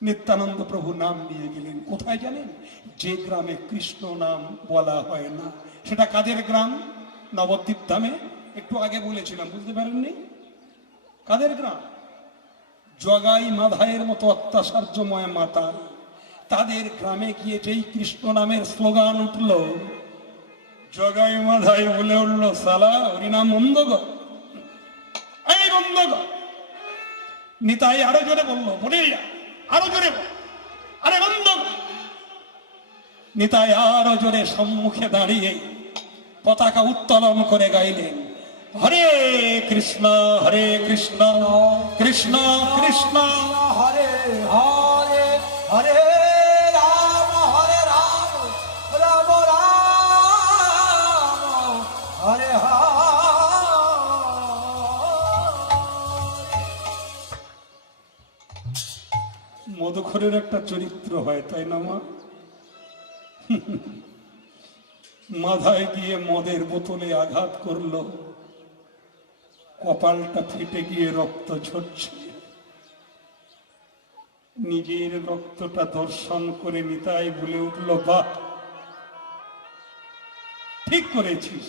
নিত্যানন্দ প্রভু নাম নিয়ে গেলেন কোথায় জানেন? যে গ্রামে কৃষ্ণ নাম বলা হয় না। সেটা কাদের গ্রাম? নবদ্বীপ ধামে। একটু আগে বলেছিলাম, বুঝতে পারেননি? কাদের গ্রাম? জগাই মাধায়ের মতো অত্যাচার্যময় মাতা, তাদের গ্রামে গিয়ে যেই কৃষ্ণ নামের স্লোগান উঠল, জগাই মাধাই বলে উঠল, সালা হরিনাম বন্ধ কর, এই বন্ধ কর। নিতাই আরো জোরে বললো, বলে যা, আরো জোরে বল, আরে বন্ধ কর। নিতাই আরো জোরে সম্মুখে দাঁড়িয়ে পতাকা উত্তোলন করে গাইলেন, হরে কৃষ্ণ কৃষ্ণ কৃষ্ণ হরে হরে হরে রাম রাম রাম হরে মধুখরের একটা চরিত্র হয়, তাই না মা? মাথায় গিয়ে মদের বোতলে আঘাত করলো, কপালটা ফেটে গিয়ে রক্ত ঝরছে। নিজের রক্তটা দর্শন করে নিতাই বলে উঠল, বাহ, ঠিক করেছিস।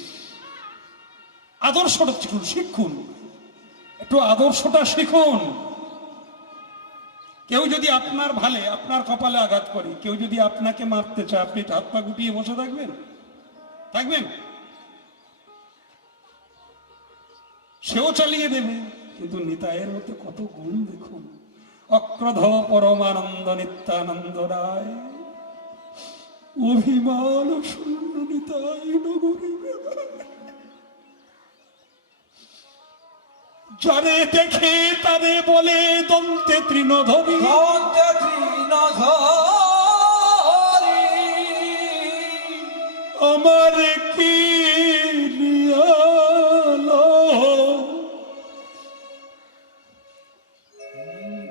আদর্শটা শিখুন, একটু আদর্শটা শিখুন। কেউ যদি আপনার ভালে আপনার কপালে আঘাত করে, কেউ যদি আপনাকে মারতে চায়, আপনি হাত পা গুটিয়ে বসে থাকবেন? থাকবেন? সেও চালিয়ে দেবে। কিন্তু নিতাইয়ের মধ্যে কত গুণ দেখুন। অক্রোধ পরমানন্দ নিত্যানন্দ রায়, অভিমান শূন্য নিতাই নগরী, যারে দেখে তারে বলে দন্তে তৃণধরি, আমার কি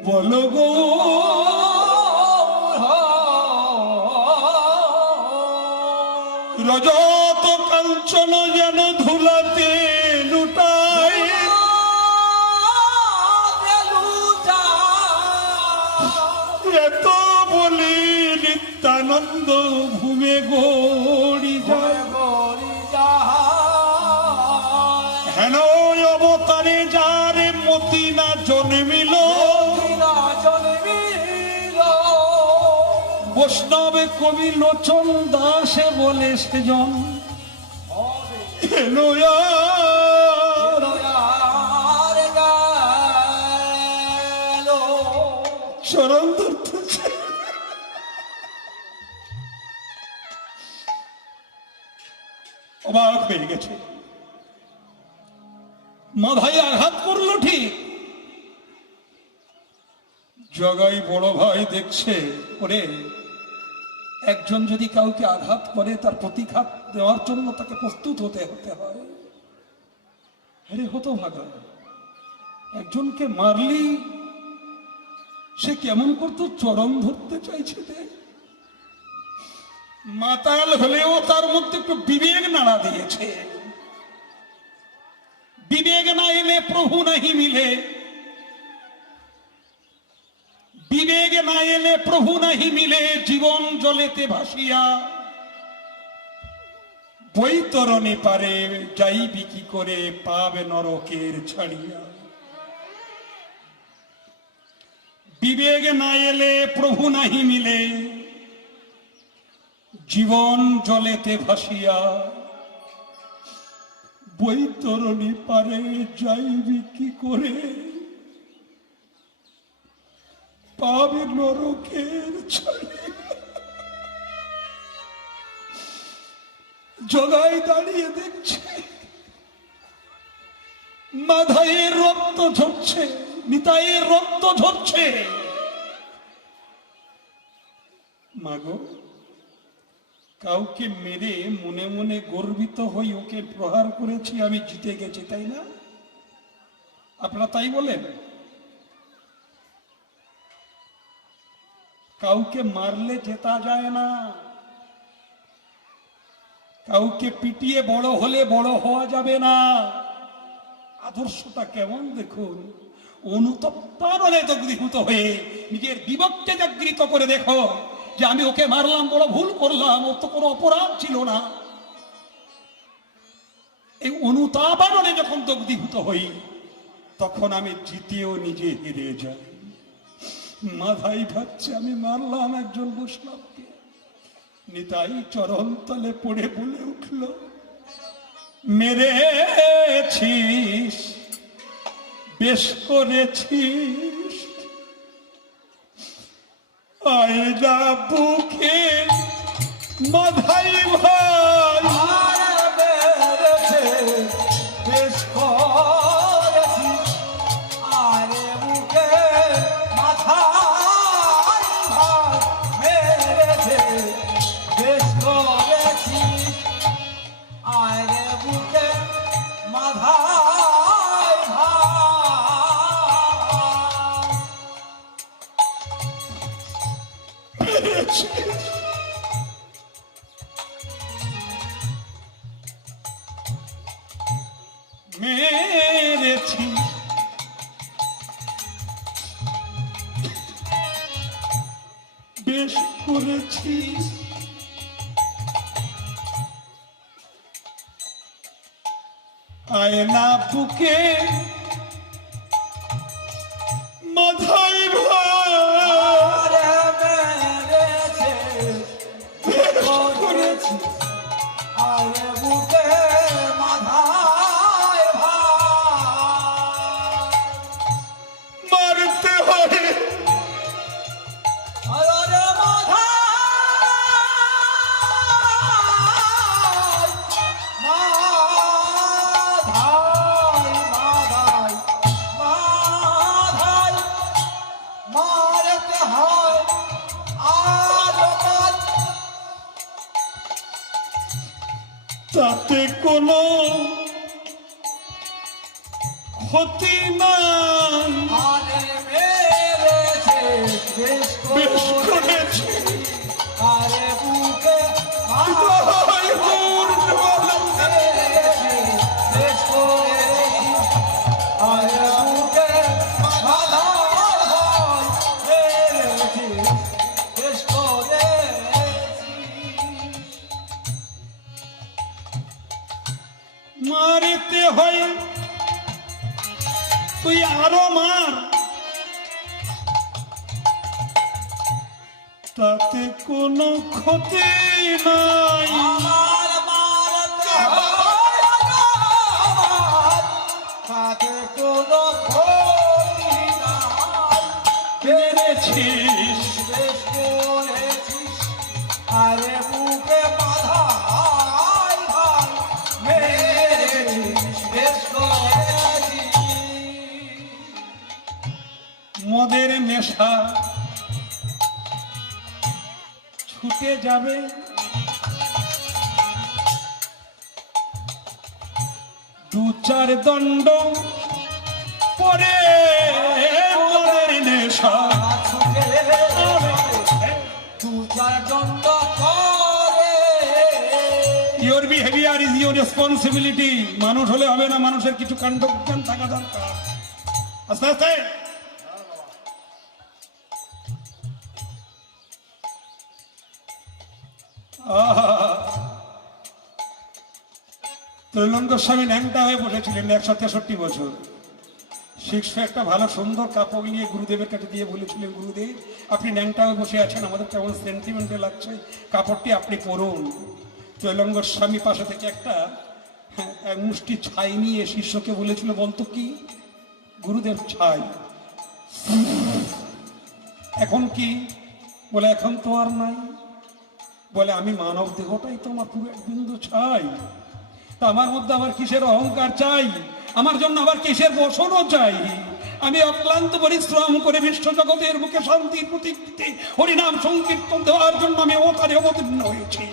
বলো গো, রজত কাঞ্চন যেন ধুলাতে লুটায়, এত বলি নিত্যানন্দ ভূমে গড়ি যায়, হেন অবতারে যারে মতি না জন্মিল, বৈষ্ণবে কবি লোচন দাসে বলে সেজন চরণ ধরতেছে। অবাক হয়ে গেছে। মাথায় আঘাত করলো ঠিক, জগাই বড় ভাই দেখছে, ওরে একজন যদি কাউকে আঘাত করে তার প্রতিঘাত দেওয়ার জন্য তাকে প্রস্তুত হতে হয়। আরে হতভাগা, একজনকে মারলি সে কেমন করতো, চরণ ধরতে চাইছে। মাতাল হলেও তার মধ্যে একটু বিবেক নাড়া দিয়েছে। বিবেক না এলে প্রভু নাহি মিলে, বিবেক না এলে প্রভু নাহি মিলে, জীবন জলেতে ভাসিয়া বৈতরণে পারে যাইবি কি করে, পাবে নরকের ছাড়িয়া। বিবেক না এলে প্রভু নাহি মিলে, জীবন জলেতে ভাসিয়া বৈতরণী পারে যাইবি কি করে, পাবে নরকের ছাড়িয়া। জগাই দাঁড়িয়ে দেখছে, মাধাইয়ের রক্ত ঝরছে, নিতাইয়ের রক্ত ঝরছে। মাগো, কাউকে মেরে মনে মনে গর্বিত হই ওকে প্রহার করেছি, আমি জিতে গেছি, তাই না? আপনারা তাই বলেন? কাউকে মারলে জেতা যায় না, কাউকে পিটিয়ে বড় হলে বড় হওয়া যাবে না। আদর্শটা কেমন দেখুন। অনুতপ্তারণে দগ্ধীভূত হয়ে নিজের বিবেককে জাগৃত করে দেখো যে আমি ওকে মারলাম, বড় ভুল করলাম, ওর তো কোনো অপরাধ ছিল না। এই অনুতাপারণে যখন দগ্ধীভূত হই, তখন আমি জিতেও নিজে হেরে যাই। মাথায় ভাবছে আমি মারলাম একজন বৈষ্ণবকে। নিতাই চরণ তলে পড়ে বলে উঠল, মেরেছিস, বেশ করেছিস, আয়না বুকে মাথায় ভাই, বেশ করেছি, আরে বুকে মাথায় ভাই মেরেছে, বেশ করেছি, আরে বুকে মাথায় ভাই মেরেছিস। মেরেছি, বেশ করেছি, আয়না বুকে মাথায় ভাই, আরে মেরেছে, বেশ করেছি, আরে বুকে মাথায় ভাই, মারতে হয় আরে মাথায়, মাথায়, মাথায়, মারতে হয়, আর তাতে কোনো ক্ষতি নাই, আরে মেরেছে, বেশ বেশ করেছি, করেছি, আরে বুকে হৃদয় পূর্ণ মেরেছে, বেশ করেছি, আরে বুকে মাথায় ভাই মেরেছে, বেশ করেছি। মারিতে হয়, তুই আরো মার, তাতে কোনো ক্ষতি নাই, আমার মারতে হয় আমার, তাতে কোনো ক্ষতি নাই, মেরেছিস, বেশ করেছিস, আরে বুকে মাথায় ভাই মেরেছিস, বেশ করেছিস। মদের নেশা ছুটে যাবে, দু চার দণ্ড পরে মদের নেশা, ছুটে দু চার দণ্ড করে, your behaviour is your responsibility. মানুষ হলে হবে না, মানুষের কিছু কাণ্ডজ্ঞান থাকা দরকার। আস্তে আস্তে ত্রৈলঙ্গ স্বামী ন্যাংটা হয়ে বসেছিলেন 163 বছর। শিষ্য একটা ভালো সুন্দর কাপড় নিয়ে গুরুদেবের কাছে দিয়ে বলেছিলেন, গুরুদেব আপনি ন্যাংটা হয়ে বসে আছেন, আমাদের কেমন সেন্টিমেন্টে লাগছে, কাপড়টি আপনি পরুন। ত্রৈলঙ্গ স্বামী পাশে থেকে একটা এক মুষ্টি ছাই নিয়ে শিষ্যকে বলেছিল, বলতো কি? গুরুদেব ছাই। এখন কি? বলে এখন তো আর নাই। বলে আমি মানব দেহটাই তো আমার পুরো এক বিন্দু ছাই, তা আমার মধ্যে আবার কিসের অহংকার চাই, আমার জন্য আবার কিসের বসনও চাই? আমি অক্লান্ত পরিশ্রম করে বিশ্ব জগতের বুকে শান্তির প্রতীক দিতে, হরিনাম সংকীর্তন দেওয়ার জন্য আমি অবতারে অবতীর্ণ হয়েছি।